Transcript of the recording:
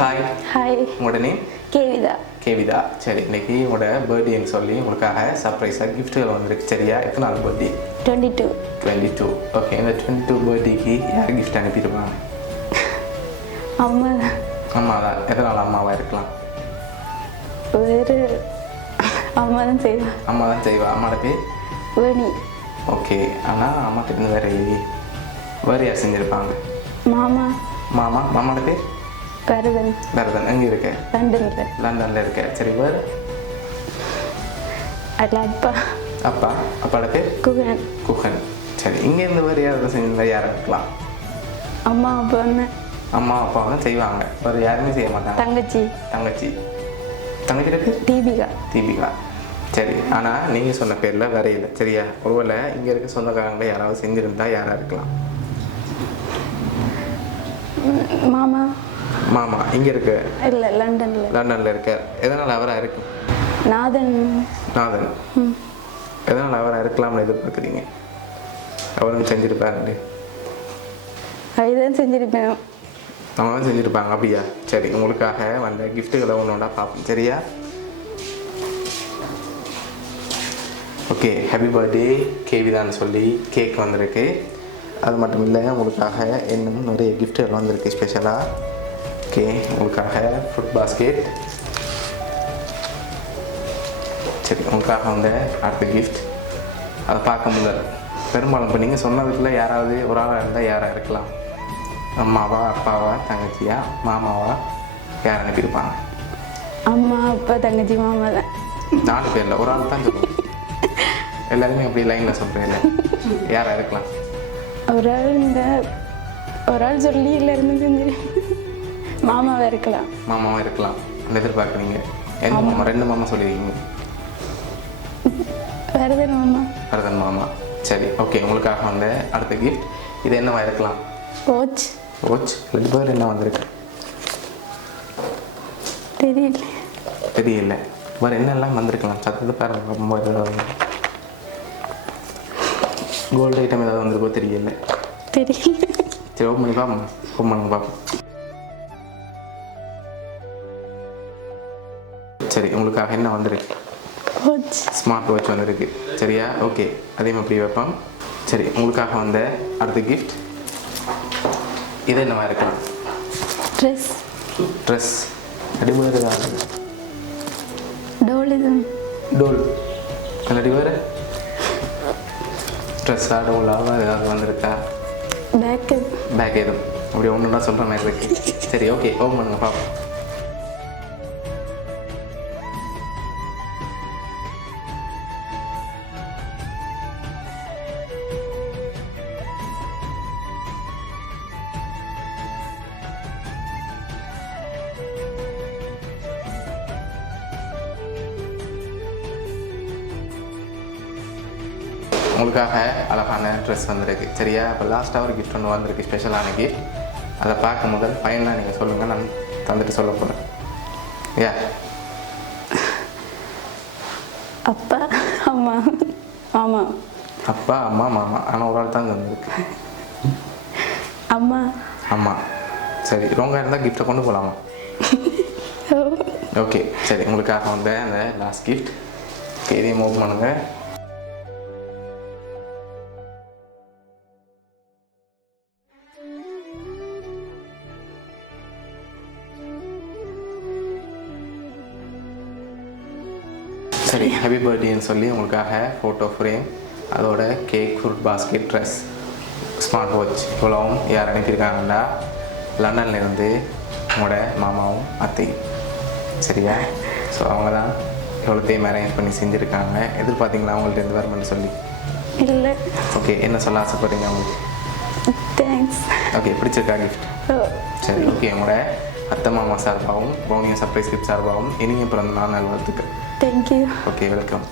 Hi hi உங்களோட name Kavitha. Kavitha. சரி இன்னைக்கு உங்களோட பர்த்டேன்னு சொல்லி உங்களுக்காக சர்ப்ரைஸாக கிஃப்ட்டுகள் வந்திருக்கு. சரியா? எத்தனை நாள் birthday twenty two twenty two okay இந்த டுவெண்ட்டி டூ பர்த்டேக்கு யார் கிஃப்ட் அனுப்பியிருப்பாங்க? அம்மா. அம்மா தான் எத்தனை நாள் அம்மாவாக இருக்கலாம்? வேறு அம்மா தான் செய்வாங்க அம்மா தான் செய்வா. அம்மாவோட பேர்? வேணி ஓகே ஆனால் அம்மா கிட்ட வேற வேறு யார் செஞ்சுருப்பாங்க? மாமா. மாமா மாமாவோட பேர்? கருதன். பரதன் எங்கே இருக்க? லண்டனில். லண்டனில் இருக்க. சரி வேறு? அதில் அப்பா. அப்பா அப்பாவோட பேர்? குகன். குஹன் சரி இங்கேருந்து வேறு யாராவது செஞ்சிருந்தா யாரை இருக்கலாம்? அம்மா அப்பா அம்மா அப்பா வந்து செய்வாங்க. வேறு யாருமே செய்ய மாட்டாங்க. தங்கச்சி. தங்கச்சி. தங்கச்சியோட பேர்? தீபிகா. தீபிகா. சரி ஆனால் நீங்கள் சொன்ன பேரில் வேற இல்லை. சரியா? ஒருவேளை இங்கே இருக்க சொந்தக்காரங்களை யாராவது செஞ்சுருந்தா யாராக இருக்கலாம்? மாமா. மாமா இங்கே இருக்க. இல்லை லண்டனில். லண்டனில் இருக்க. எதனால் அவராக இருக்கும் நாதன். நாதன். எதனால் அவராக இருக்கலாம்னு எதிர்பார்க்குறீங்க? அவரும் செஞ்சுருப்பாரு அதுதான் செஞ்சிருப்பேன். அவங்க தான் செஞ்சுருப்பாங்க அப்படியா? சரி உங்களுக்காக வந்த கிஃப்ட்டுகளை ஒன்று ஒன்றா பார்ப்போம். சரியா? ஓகே ஹாப்பி பர்த்டே கேவிதான்னு சொல்லி கேக் வந்திருக்கு. அது மட்டும் இல்லை உங்களுக்காக இன்னும் நிறைய கிஃப்ட்டுகள் வந்திருக்கு ஸ்பெஷலாக ஓகே உங்களுக்காக ஃபுட் பாஸ்கெட் சரி உங்களுக்காக வந்த அடுத்த கிஃப்ட் அதை பார்க்க முடியல. பெரும்பாலும் இப்போ நீங்கள் சொன்னதுக்குள்ள யாராவது ஒரு ஆளாக இருந்தால் யாராக இருக்கலாம். அம்மாவா அப்பாவா தங்கச்சியா மாமாவா யார் அனுப்பியிருப்பாங்க? அம்மா அப்பா தங்கச்சி மாமா தான். நாலு பேரில் ஒரு ஆள் தான் சொல்லுவோம். எல்லாருமே அப்படி லைனில் சொல்கிறேன் யாராக இருக்கலாம்? ஒரு ஆள் இந்த ஒரு ஆள் சொல்லி இல்லை இருந்து செஞ்சு மாமாவாக இருக்கலாம். மாமாவும் இருக்கலாம். அந்த எதிர்பார்க்குறீங்க. எந்த மாமா ரெண்டு மாமா சொல்லியிருக்கீங்க வேறுதான் மாமா. பரதன் மாமா. சரி ஓகே உங்களுக்காக வந்த அடுத்த கிஃப்ட் இது என்னவா இருக்கலாம்? கோச் வாட்ச் ரெண்டு பேர் என்ன வந்திருக்கு? தெரியல தெரியல. வேறு என்னெல்லாம் வந்திருக்கலாம்? சத்தத்தை பாருங்க ரொம்ப ஏதாவது கோல்டு ஐட்டம் ஏதாவது வந்திருக்கோ தெரியல. தெரியல. சரி ஓப்பன் பண்ணி பார்ப்போம் ஓப்பன் பண்ணுங்க பார்ப்போம் சரி உங்களுக்காக என்ன வந்திருக்கு? ஸ்மார்ட் வாட்ச் வந்திருக்கு. சரியா? ஓகே அதையும் அப்படி வைப்போம். சரி உங்களுக்காக வந்த அடுத்த கிஃப்ட் இது என்னவா இருக்கலாம்? ட்ரெஸ் ட்ரெஸ் ஏதாவது டோல் இது. டோல் அல்லாடி வேறு? ட்ரெஸ்ஸா டோலா வேறு ஏதாவது வந்திருக்கா? பேக்கு பேக் எதுவும்? அப்படி ஒன்றுனா சொல்கிற மாதிரி இருக்கு. சரி ஓகே ஓப்பன் பண்ணுங்க பார்ப்போம் உங்களுக்காக அழகான ட்ரெஸ் வந்திருக்கு. சரியா? இப்போ லாஸ்ட்டாக ஒரு கிஃப்ட் ஒன்று வந்திருக்கு ஸ்பெஷலான கிஃப்ட் அதை பார்க்க முதல் ஃபைனலாக நீங்கள் சொல்லுங்கள் நான் தந்துட்டு சொல்ல போகிறேன் யா அப்பா அம்மா மாமா. அப்பா அம்மா மாமா. ஆனால் ஒரு ஆள் தான் வந்திருக்கு. அம்மா. ஆமாம் சரி ரொம்ப இருந்தால் கிஃப்ட்டை கொண்டு போகலாமா ஓகே சரி உங்களுக்காக வந்த அந்த லாஸ்ட் கிஃப்ட் ஓகே இதையும் மூவ் பண்ணுங்க. சரி ஹாப்பி பர்த்டேன்னு சொல்லி உங்களுக்காக ஃபோட்டோ ஃப்ரேம் அதோட cake fruit basket dress smart watch இவ்வளவும் யார் அனுப்பியிருக்காங்கன்னா லண்டன்லேருந்து உங்களோட மாமாவும் அத்தையும். சரியா? ஸோ அவங்க தான் இவ்வளோத்தையும் அரேஞ்ச் பண்ணி செஞ்சுருக்காங்க. எதிர்பார்த்தீங்களா அவங்கள்ட்ட வரணும்னு சொல்லி? இல்லை. ஓகே என்ன சொல்ல ஆசைப்படுறீங்க அவங்களுக்கு? தேங்க்ஸ் ஓகே பிடிச்சிருக்கா கிஃப்ட் சரி ஓகே உங்களோட அத்தை மாமா சார்பாகவும் பவுனியா சர்ப்ரைஸ் கிஃப்ட் சார்பாகவும் இனிய பிறந்த நாள் நல்வாழ்த்துக்கள் தேங்க்யூ ஓகே வெல்கம்